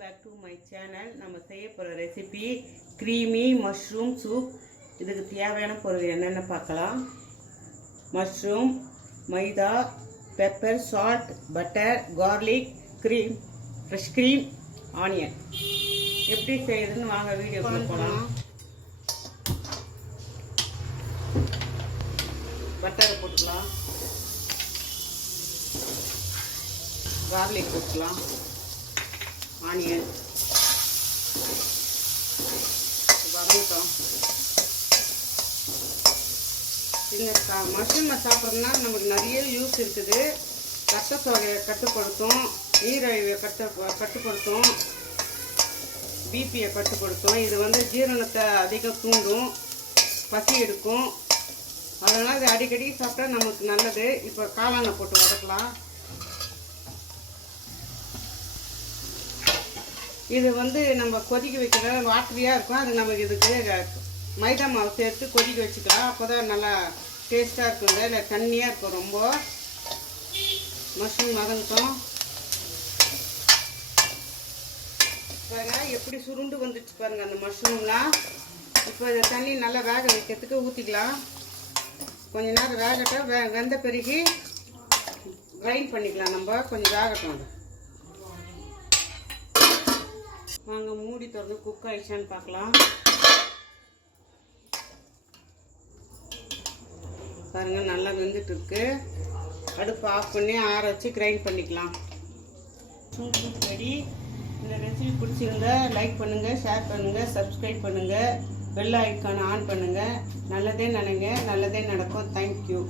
Back to my channel. நம்ம செய்ய போகிற ரெசிபி க்ரீமி மஷ்ரூம் சூப். இதுக்கு தேவையான பொருள் என்னென்ன பார்க்கலாம். Mushroom, maida, pepper, salt, butter, garlic, cream, fresh cream, onion. எப்படி செய்யுதுன்னு வாங்க வீடியோ போகலாம். பட்டரை போட்டுக்கலாம், கார்லிக் போட்டுக்கலாம், ஆனியன் வதங்கட்டும். இந்த மஷ்ரூமை சாப்பிட்றதுனா நமக்கு நிறைய யூஸ் இருக்குது. ரத்த சோகையை கட்டுப்படுத்தும், நீரிழிவை கட்டுப்படுத்தும், பிபியை கட்டுப்படுத்தும். இது ஜீரணத்தை அதிகம் தூண்டும், பசி எடுக்கும். அதனால் இது அடிக்கடி சாப்பிட்டா நமக்கு நல்லது. இப்போ காளானை போட்டு வதக்கலாம். இது நம்ம கொதிக்க வைக்கிற வாட்டரியாக இருக்கும். அது நமக்கு இதுக்கு மைதா மாவு சேர்த்து கொதிக்க வச்சுக்கலாம். அப்போ தான் நல்லா டேஸ்ட்டாக இருக்குங்க. இல்லை தண்ணியாக இருக்கும் ரொம்ப. மஷ்ரூம் வதங்கட்டும். பாருங்க எப்படி சுருண்டு வந்துச்சு பாருங்கள் அந்த மஷ்ரூம்லாம். இப்போ இந்த தண்ணி நல்லா வேக வைக்கிறதுக்கு ஊற்றிக்கலாம். கொஞ்ச நேரம் வேகட்டும். வெந்த பிறகு கிரைண்ட் பண்ணிக்கலாம். நம்ம கொஞ்சம் வேகட்டும். வாங்க மூடி திறந்து குக் ஆயிடுச்சான்னு பார்க்கலாம். பாருங்க நல்லா வெந்துட்டு இருக்கு. அடுப்பு ஆஃப் பண்ணி ஆற வச்சு கிரைண்ட் பண்ணிக்கலாம். Soup ready. இந்த ரெசிபி பிடிச்சிருந்தா லைக் பண்ணுங்க, ஷேர் பண்ணுங்க, சப்ஸ்கிரைப் பண்ணுங்க, பெல் ஐக்கானை ஆன் பண்ணுங்க. நல்லதே நினைங்க, நல்லதே நடக்கும். தேங்க்யூ.